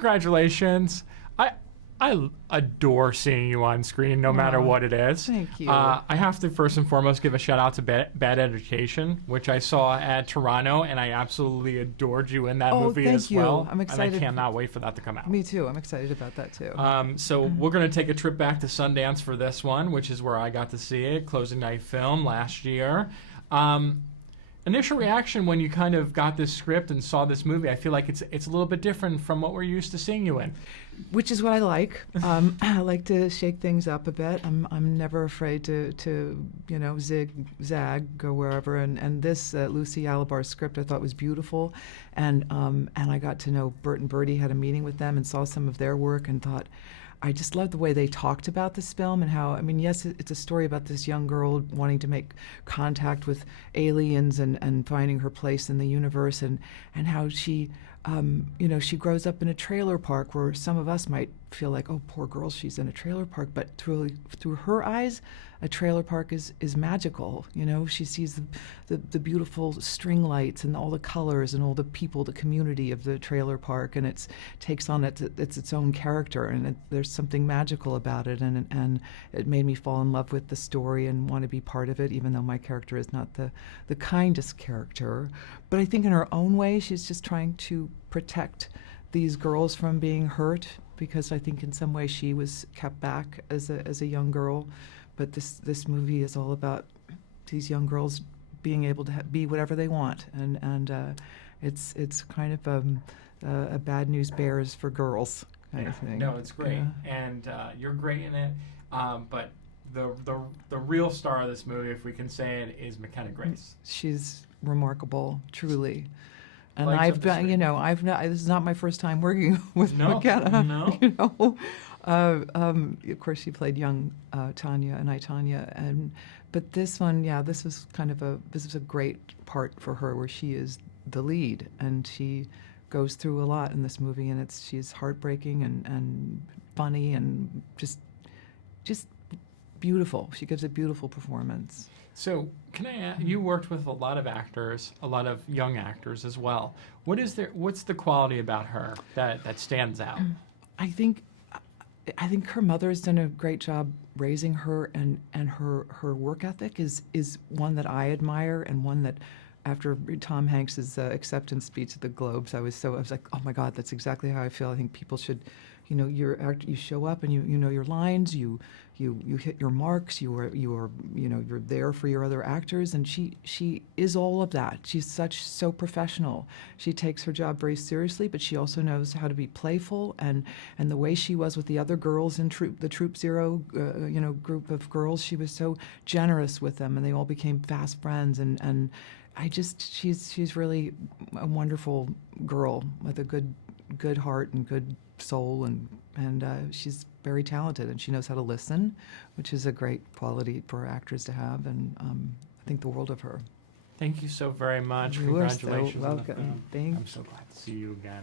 Congratulations. I adore seeing you on screen, no matter what it is. Thank you. I have to first and foremost give a shout out to Bad Education, which I saw at Toronto, and I absolutely adored you in that movie thank as you. well. I'm excited. And I cannot wait for that to come out. Me too. I'm excited about that too. So we're going to take a trip back to Sundance for this one, which is where I got to see it, closing night film last year. Initial reaction when you kind of got this script and saw this movie, I feel like it's a little bit different from what we're used to seeing you in. Which is what I like. I like to shake things up a bit. I'm never afraid to zag, go wherever. And this Lucy Alibar's script I thought was beautiful, and I got to know Bert and Bertie, had a meeting with them and saw some of their work and thought, I just love the way they talked about this film and how, I mean, yes, it's a story about this young girl wanting to make contact with aliens and finding her place in the universe, and how she, she grows up in a trailer park where some of us might feel like, oh, poor girl, she's in a trailer park. But through her eyes, a trailer park is magical. She sees the beautiful string lights and all the colors and all the people, the community of the trailer park, and it takes on its own character, and there's something magical about it, and it made me fall in love with the story and want to be part of it, even though my character is not the kindest character. But I think in her own way, she's just trying to protect these girls from being hurt, because I think in some way she was kept back as a young girl. But this movie is all about these young girls being able to be whatever they want, and it's kind of a bad news bears for girls kind of thing. No, it's great, and you're great in it. But the real star of this movie, if we can say it, is Mckenna Grace. She's remarkable, truly. And Legs I've up the been, street. this is not my first time working with Mckenna. No. Of course, she played young Tonya and Tonya, but this one, this was this is a great part for her, where she is the lead, and she goes through a lot in this movie, and she's heartbreaking and funny and just beautiful. She gives a beautiful performance. So, can I ask, you worked with a lot of actors, a lot of young actors as well. What's the quality about her that stands out? I think her mother has done a great job raising her, and her work ethic is one that I admire, and one that, after Tom Hanks's acceptance speech at the Globes, I was like, oh my God, that's exactly how I feel. I think people should, you show up and you know your lines, you hit your marks, you're there for your other actors, and she is all of that. She's so professional. She takes her job very seriously, but she also knows how to be playful, and the way she was with the other girls in the Troop Zero, group of girls, she was so generous with them, and they all became fast friends, and she's really a wonderful girl with a good heart and good soul, and she's very talented, and she knows how to listen, which is a great quality for actors to have, and I think the world of her. Thank you so very much. You are so Congratulations on the welcome. film. Thank I'm so glad to see you again.